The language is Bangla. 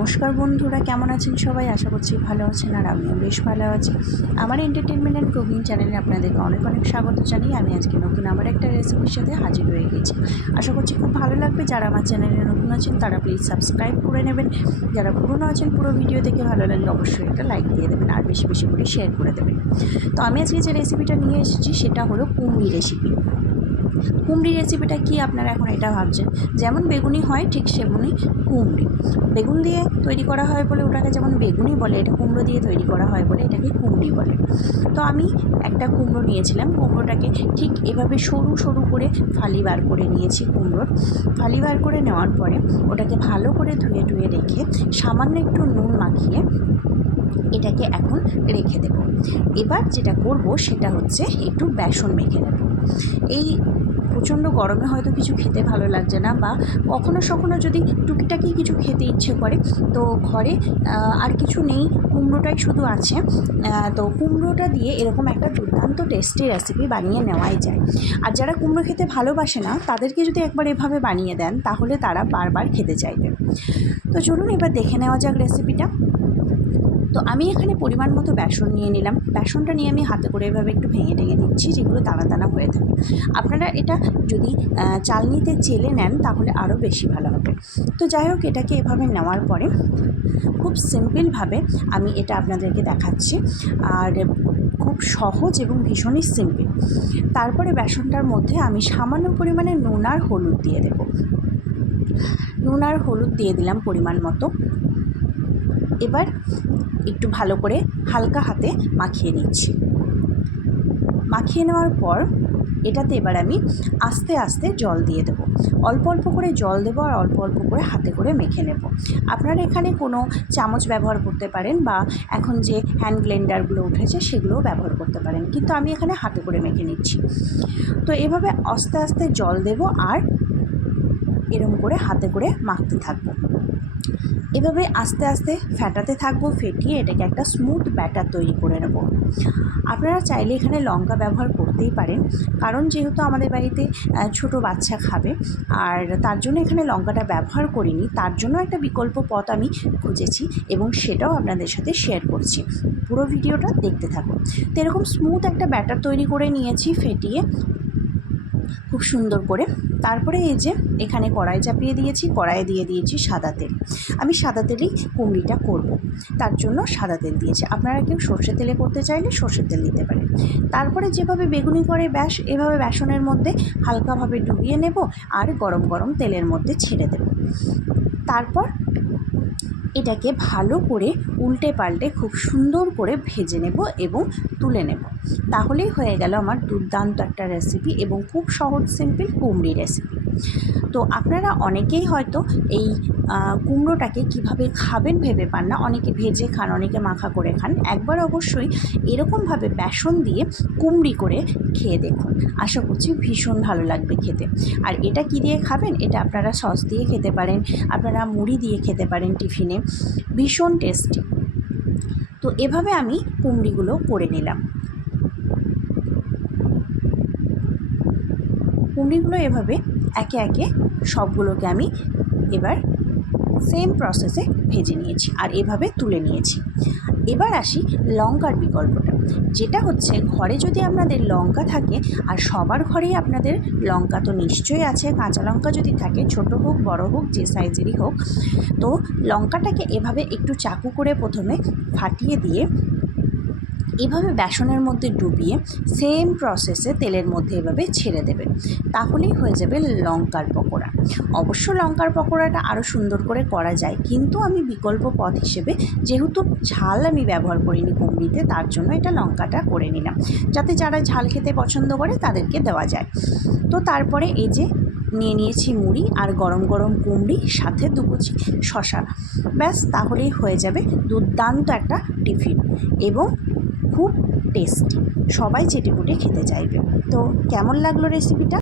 নমস্কার বন্ধুরা, কেমন আছেন সবাই? আশা করছি ভালো আছেন আর আমিও বেশ ভালো আছি। আমার এন্টারটেনমেন্ট অ্যান্ড কুকিং চ্যানেলে আপনাদেরকে অনেক অনেক স্বাগত জানিয়ে আমি আজকে নতুন আমার একটা রেসিপির সাথে হাজির হয়ে গেছি। আশা করছি খুব ভালো লাগবে। যারা আমার চ্যানেলে নতুন আছেন, তারা প্লিজ সাবস্ক্রাইব করে নেবেন। যারা পুরনো আছেন, পুরো ভিডিও দেখে ভালো লাগলে অবশ্যই একটা লাইক দিয়ে দেবেন আর বেশি বেশি করে শেয়ার করে দেবেন। তো আমি আজকে যে রেসিপিটা নিয়ে এসেছি, সেটা হলো কুমড়ি রেসিপি কুমড়ি রেসিপিটা কি আপনারা এখন এটা ভাবছেন? যেমন বেগুনি হয়, ঠিক সেমনই কুমড়ি। বেগুন দিয়ে তৈরি করা হয় বলে ওটাকে যেমন বেগুনি বলে, এটা কুমড়ো দিয়ে তৈরি করা হয় বলে এটাকে কুমড়ি বলে। তো আমি একটা কুমড়ো নিয়েছিলাম, কুমড়োটাকে ঠিক এভাবে সরু সরু করে ফালি বার করে নিয়েছি কুমড়োর। ফালি বার করে নেওয়ার পরে ওটাকে ভালো করে ধুয়ে ধুয়ে রেখে সামান্য একটু নুন মাখিয়ে এটাকে এখন রেখে দেব। এবার যেটা করব সেটা হচ্ছে একটু বেসন মেখে নেব। এই প্রচণ্ড গরমে হয়তো কিছু খেতে ভালো লাগছে না বা কখনো সখনো যদি টুকিটাকি কিছু খেতে ইচ্ছে করে, তো ঘরে আর কিছু নেই, কুমড়োটাই শুধু আছে। তো কুমড়োটা দিয়ে এরকম একটা দুর্দান্ত টেস্টি রেসিপি বানিয়ে নেওয়াই যায়। আর যারা কুমড়ো খেতে ভালোবাসে না, তাদেরকে যদি একবার এভাবে বানিয়ে দেন, তাহলে তারা বারবার খেতে চাইবে। তো চলুন এবার দেখে নেওয়া যাক রেসিপিটা তো আমি এখানে পরিমাণ মতো বেসন নিয়ে নিলাম। বেসনটা নিয়ে আমি হাতে করে এভাবে একটু ভেঙে টেঙে দিচ্ছি যেগুলো দানা দানা হয়ে থাকে। আপনারা এটা যদি চালনিতে চেলে নেন, তাহলে আরও বেশি ভালো হবে। তো যাই হোক, এটাকে এভাবে নেওয়ার পরে খুব সিম্পলভাবে আমি এটা আপনাদেরকে দেখাচ্ছি। আর খুব সহজ এবং ভীষণই সিম্পল। তারপরে বেসনটার মধ্যে আমি সামান্য পরিমাণে নুন আর হলুদ দিয়ে দেবো। নুন আর হলুদ দিয়ে দিলাম পরিমাণ মতো। এবার একটু ভালো করে হালকা হাতে মাখিয়ে নিচ্ছি। মাখিয়ে নেওয়ার পর এটাতে এবার আমি আস্তে আস্তে জল দিয়ে দেবো। অল্প অল্প করে জল দেবো আর অল্প অল্প করে হাতে করে মেখে নেব। আপনারা এখানে কোনো চামচ ব্যবহার করতে পারেন বা এখন যে হ্যান্ড ব্লেন্ডারগুলো উঠেছে সেগুলোও ব্যবহার করতে পারেন। কিন্তু আমি এখানে হাতে করে মেখে নিচ্ছি। তো এভাবে আস্তে আস্তে জল দেবো আর এরম করে হাতে করে মাখতে থাকব। এভাবে আস্তে আস্তে ফ্যাটাতে থাকব, ফেটিয়ে এটাকে একটা স্মুথ ব্যাটার তৈরি করে নেব। আপনারা চাইলে এখানে লঙ্কা ব্যবহার করতেই পারেন, কারণ যেহেতু আমাদের বাড়িতে ছোট বাচ্চা খাবে, আর তার জন্য এখানে লঙ্কাটা ব্যবহার করিনি, তার জন্য একটা বিকল্প পথ আমি খুঁজেছি এবং সেটাও আপনাদের সাথে শেয়ার করছি। পুরো ভিডিওটা দেখতে থাকুন। তো এরকম স্মুথ একটা ব্যাটার তৈরি করে নিয়েছি, ফেটিয়ে খুব সুন্দর করে। তারপরে এই যে এখানে কড়াই চাপিয়ে দিয়েছি, কড়াইয়ে দিয়ে দিয়েছি সাদা তেল। আমি সাদা তেলেই কুমড়িটা করব। তার জন্য সাদা তেল দিয়েছি। আপনারা কেউ সর্ষে তেলে করতে চাইলে সর্ষের তেল দিতে পারেন। তারপরে যেভাবে বেগুনি করে ব্যাস, এভাবে বেসনের মধ্যে হালকাভাবে ডুবিয়ে নেব আর গরম গরম তেলের মধ্যে ছেড়ে দেব। তারপর এটাকে ভালো করে উল্টে পাল্টে খুব সুন্দর করে ভেজে নেব এবং তুলে নেব। তাহলেই হয়ে গেল আমার দুর্দান্ত একটা রেসিপি এবং খুব সহজ সিম্পল কুমড়ি রেসিপি তো আপনারা অনেকেই হয়তো এই কুমড়োটাকে কীভাবে খাবেন ভেবে পান না। অনেকে ভেজে খান, অনেকে মাখা করে খান। একবার অবশ্যই এরকমভাবে বেসন দিয়ে কুমড়ি করে খেয়ে দেখুন। আশা করছি ভীষণ ভালো লাগবে খেতে। আর এটা কি দিয়ে খাবেন? এটা আপনারা সস দিয়ে খেতে পারেন, আপনারা মুড়ি দিয়ে খেতে পারেন টিফিনে। ভীষণ টেস্টি। তো এভাবে আমি কুমড়িগুলো করে নিলাম। কুমড়িগুলো এভাবে একে একে সবগুলোকে আমি এবার সেম প্রসেসে ভেজে নিয়েছি আর এভাবে তুলে নিয়েছি। এবার আসি লঙ্কার বিকল্পটা, যেটা হচ্ছে ঘরে যদি আপনাদের লঙ্কা থাকে, আর সবার ঘরেই আপনাদের লঙ্কা তো নিশ্চয়ই আছে, কাঁচা লঙ্কা যদি থাকে, ছোট হোক, বড় হোক, যে সাইজেরই হোক, তো লঙ্কাটাকে এভাবে একটু চাকু করে প্রথমে ফাটিয়ে দিয়ে এভাবে বেসনের মধ্যে ডুবিয়ে সেম প্রসেসে তেলের মধ্যে এভাবে ছেড়ে দেবেন তাহলেই হয়ে যাবে লঙ্কার পকোড়া। অবশ্য লঙ্কার পকোড়াটা আরও সুন্দর করে করা যায়, কিন্তু আমি বিকল্প পথ হিসেবে যেহেতু ঝাল আমি ব্যবহার করিনি কুমড়িতে, তার জন্য এটা লঙ্কাটা করে নিলাম। যাতে যারা ঝাল খেতে পছন্দ করে তাদেরকে দেওয়া যায়। তো তারপরে এই যে নিয়ে নিয়েছি মুড়ি আর গরম গরম কুমড়ি, সাথে দু দুকুচি শশা। ব্যাস, তাহলেই হয়ে যাবে দুর্দান্ত একটা টিফিন এবং খুব টেস্টি। সবাই চেটেপুটে খেতে চাইবে। তো কেমন লাগল রেসিপিটা